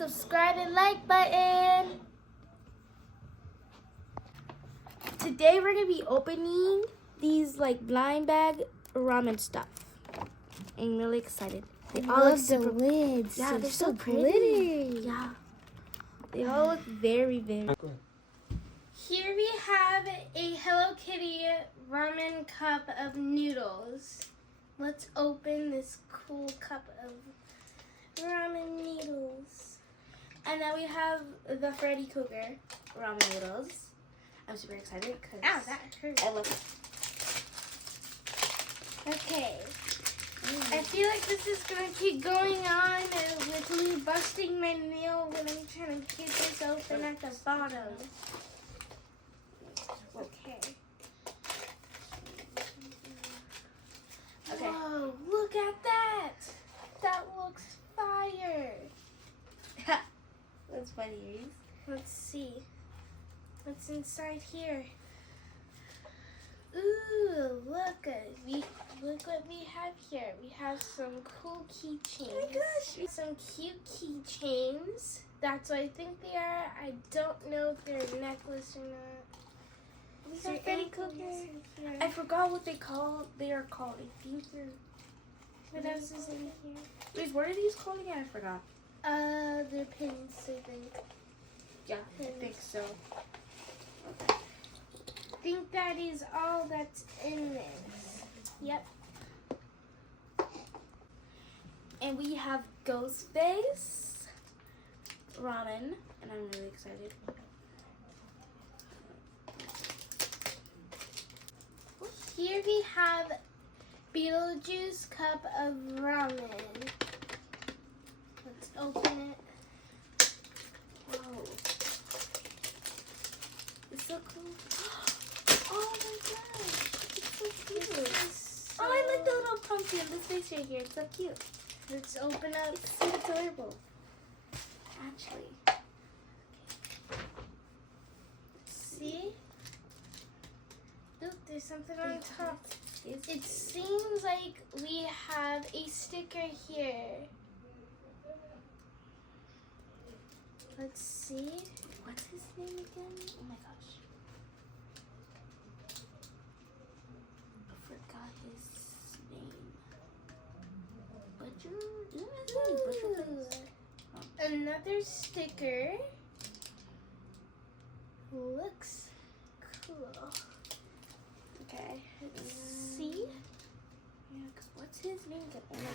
subscribe, and like button. Today we're going to be opening these like blind bag ramen stuff. I'm really excited. They all look super lids. Yeah, they're so pretty. Yeah. They all look very, very good. Here we have a Hello Kitty ramen cup of noodles. Let's open this cool cup of ramen noodles. And then we have the Freddy Krueger ramen noodles. I'm super excited because that hurt. I love it. Okay. I feel like this is going to keep going on with me busting my nail when I'm trying to get this open at the bottom. Okay. Okay. Whoa, look at that. That looks fire. That's funny. Let's see. What's inside here? Ooh, look what we have here. We have some cool keychains. Oh my gosh. Some cute keychains. That's what I think they are. I don't know if they're a necklace or not. Is there Freddy Krueger? I forgot what they are called. I think they're... What else is in here? Wait, what are these called again? I forgot. They're pins, I think. Yeah, pins. I think so. Okay. I think that is all that's in this. Yep. And we have Ghostface ramen, and I'm really excited. Here we have Beetlejuice cup of ramen. Let's open it. Whoa. It's so cool. Oh my gosh. It's so cute. Oh, I like the little pumpkin. This face right here. It's so cute. Let's open up. It's so adorable. Actually. See? Look, there's something on top. It seems like we have a sticker here. Let's see. What's his name again? Oh my gosh. I forgot his name. Butcher? Another sticker. Looks cool. Okay, let's see. Yeah, cause what's his name again? Oh my god.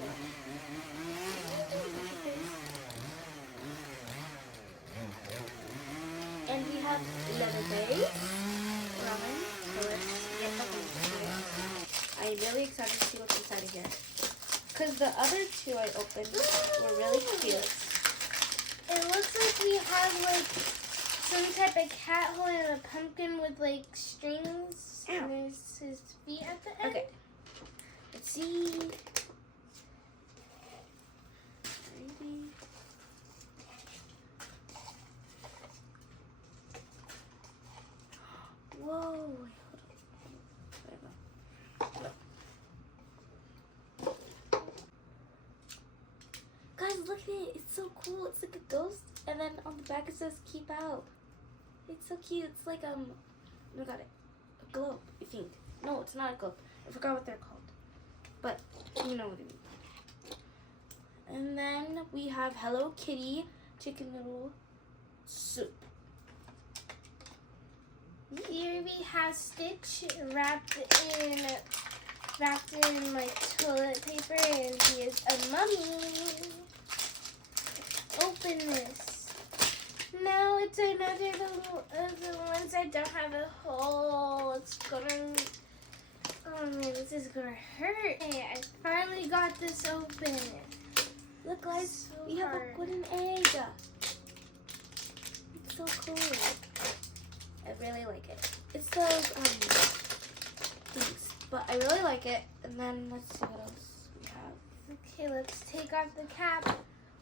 And we have Leatherface ramen. So let's get the whole. I'm really excited to see what's inside of here. Cause the other two I opened were really cute. It looks like we have like some type of cat holding a pumpkin with like strings. And there's his feet at the end. Okay. Let's see. Maybe. Whoa. Guys, look at it. It's so cool. It's like a ghost. And then on the back it says keep out. It's so cute. It's like oh my god, a globe, I think. No, it's not a globe. I forgot what they're called. But you know what I mean. And then we have Hello Kitty chicken noodle soup. Here we have Stitch wrapped in like toilet paper, and he is a mummy. Open this. No, it's another of the ones that don't have a hole. It's gonna... Oh man, this is gonna hurt. Hey, I finally got this open. Look guys, we have a wooden egg. It's so cool. I really like it. It's those things, but I really like it. And then let's see what else we have. Okay, let's take off the cap.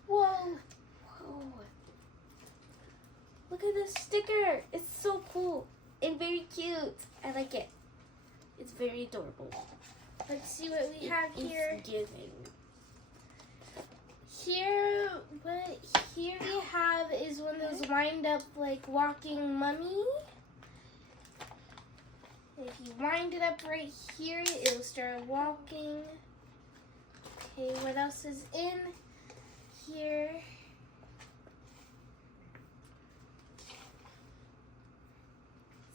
Whoa. Whoa. Look at this sticker. It's so cool and very cute. I like it. It's very adorable. Let's see what we have here. It's giving. Here, what here we have is one of those wind up like walking mummy. If you wind it up right here, it'll start walking. Okay, what else is in here?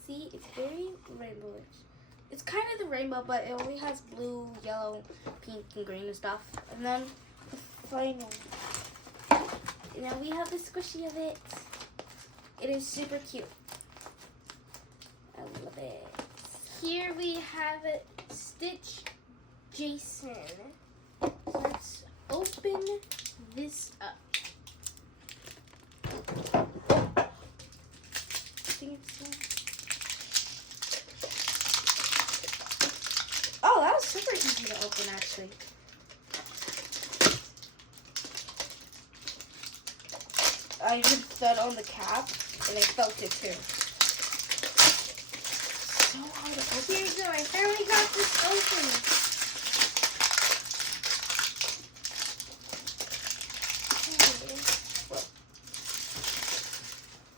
See, it's very rainbowish. It's kind of the rainbow, but it only has blue, yellow, pink, and green and stuff. And then the final. Now we have the squishy of it. It is super cute. I love it. Here we have Stitch Jason. Let's open this up. I think it's oh, that was super easy to open actually. I just stood on the cap and I felt it too. So hard to open. Here you go. I finally got this open.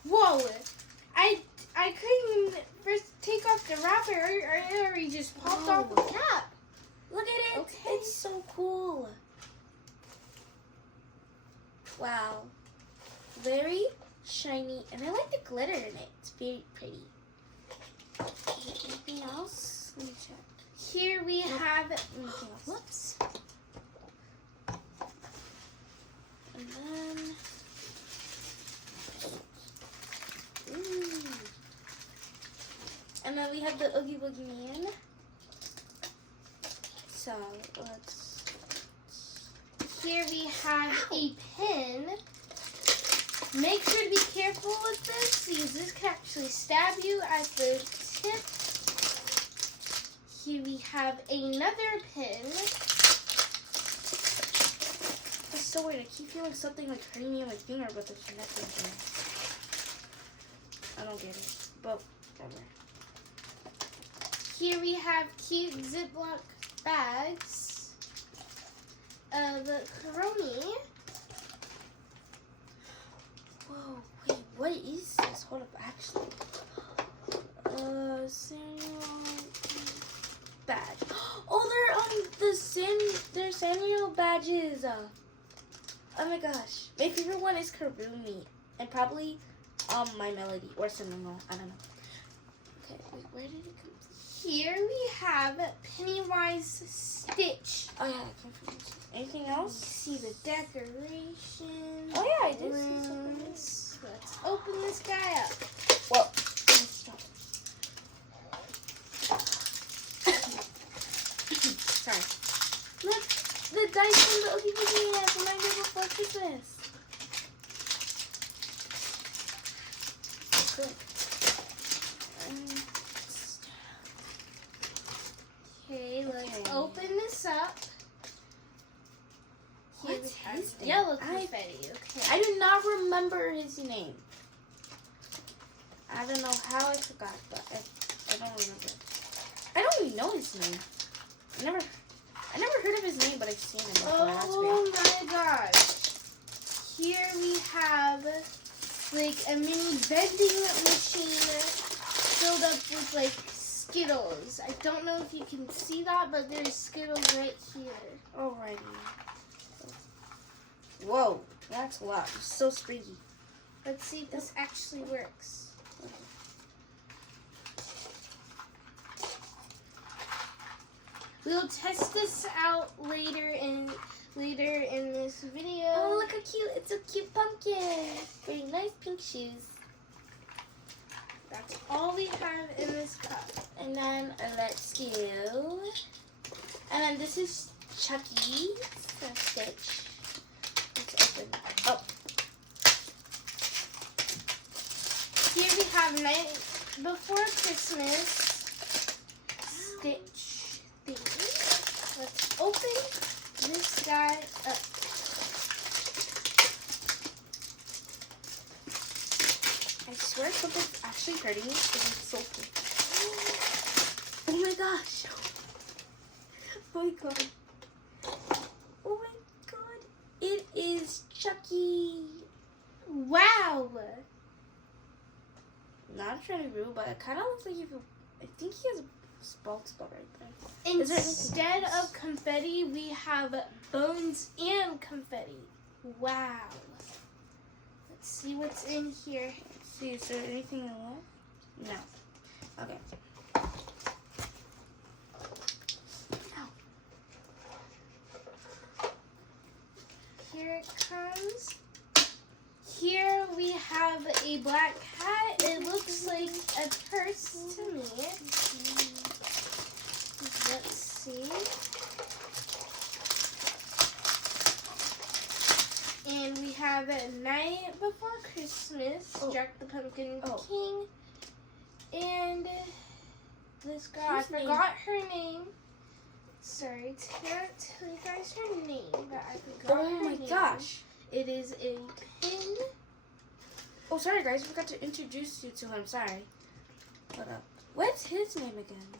Whoa! I couldn't even first take off the wrapper, or it already just popped off the cap. Look at it. Okay. It's so cool. Wow. Very shiny, and I like the glitter in it. It's very pretty. Is there anything else? Let me check. Here we have whoops. And then and then we have the Oogie Boogie Man. So let's. Here we have a pin. Make sure to be careful with this because this can actually stab you at the tip. Here we have another pin. It's so weird. I keep feeling something like hurting me on my finger, but there's nothing there. I don't get it, but whatever. Here we have cute Ziploc bags of Coroni. Whoa, wait, what is this? Hold up, actually. Samuel badge. Oh, they're Samuel badges. Oh my gosh. My favorite one is Karumi. And probably My Melody or Cinnamon. I don't know. Okay, wait, where did it come from? Here we have Pennywise Stitch. Oh yeah, I can't forget. Anything else? See the decorations. Oh yeah, I did see something. Let's open this guy up. Whoa. Stop. Sorry. Look, the dice from the Oogie Boogie Man from my neighbor before Christmas. Good. Okay, let's open this up. Here we have yellow confetti. Okay. I do not remember his name. I don't know how I forgot, but I don't remember. I don't even know his name. I never heard of his name, but I've seen him before. Oh my gosh. Here we have like a mini vending machine filled up with like Skittles. I don't know if you can see that, but there's Skittles right here. Alrighty. Whoa, that's a lot. It's so springy. Let's see if this actually works. We'll test this out later in this video. Oh, look how cute! It's a cute pumpkin. Very nice pink shoes. That's all we have in this cup. And then let's do. And then this is Chucky from Stitch. Let's open. Oh. Here we have Night Before Christmas Stitch thing. Let's open this guy up. I swear something's actually hurting me because it's so cool. Oh my gosh. Oh my god. Oh my god. It is not trying to be rude, but it kind of looks like I think he has a bald spot right there. Instead of confetti, we have bones and confetti. Wow. Let's see what's in here. Let's see, is there anything in left? No. Okay. Here it comes. Here we have a black hat. It looks like a purse to me. Let's see. And we have Night Before Christmas, Jack the Pumpkin King. And this girl, I forgot her name. Sorry, can't tell you guys her name, but I forgot her name. Oh my gosh. It is a pin. Oh, sorry guys, I forgot to introduce you to him. Sorry. Hold up. What's his name again?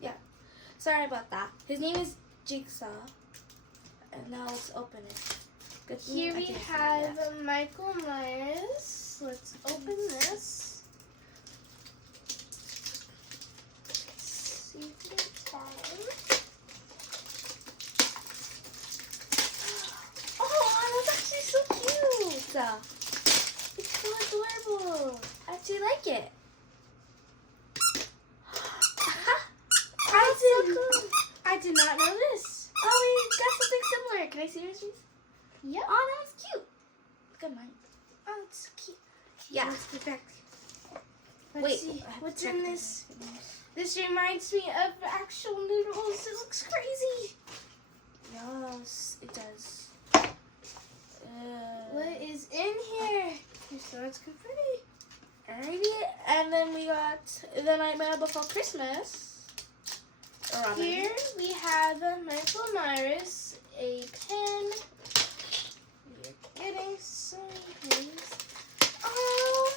Yeah. Sorry about that. His name is Jigsaw. And now let's open it. Here we have Michael Myers. Let's open this. See if it's fine. Oh, that's actually so cute. It's so adorable. I actually like it. I did not know this. Oh, we got something similar. Can I see yours, please? Yep. Oh, that was cute. Look at mine. Oh, it's cute. Yeah. Let's get back. Wait, see what's in this. This reminds me of actual noodles. It looks crazy. Yes, it does. What is in here? Here's so much confetti. Alrighty, and then we got The Nightmare Before Christmas. Here we have Michael Myers, a pen. We're getting some things. Oh,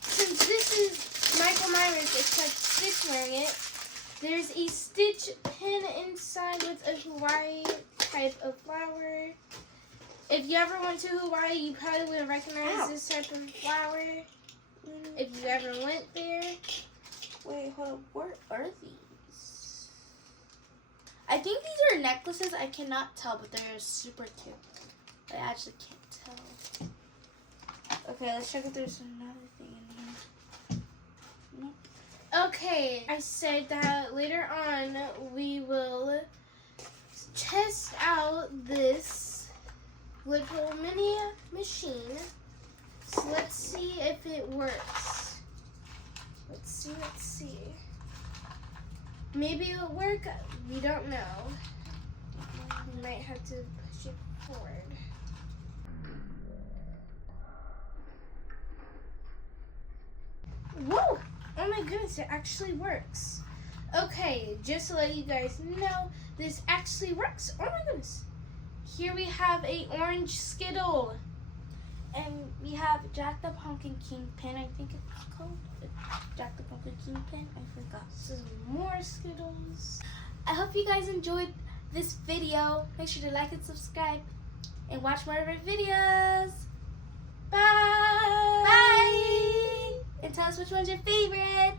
since this is Michael Myers, except Stitch wearing it, there's a Stitch pin inside with a Hawaii type of flower. If you ever went to Hawaii, you probably would recognize this type of flower. If you ever went there. Wait, hold on. What are these? I think these are necklaces. I cannot tell, but they're super cute. I actually can't tell. Okay, let's check if there's another thing in here. Nope. Okay, I said that later on we will test out this little mini machine. So let's see if it works. Let's see. Maybe it'll work. We don't know. We might have to push it forward. Whoa! Oh my goodness, it actually works. Okay, just to let you guys know, this actually works. Oh my goodness. Here we have a orange Skittle. And we have Jack the Pumpkin King pin, I think it's called. Jack the Pumpkin King pin, I forgot. Some more Skittles. I hope you guys enjoyed this video. Make sure to like and subscribe and watch more of our videos. Bye! Bye! And tell us which one's your favorite.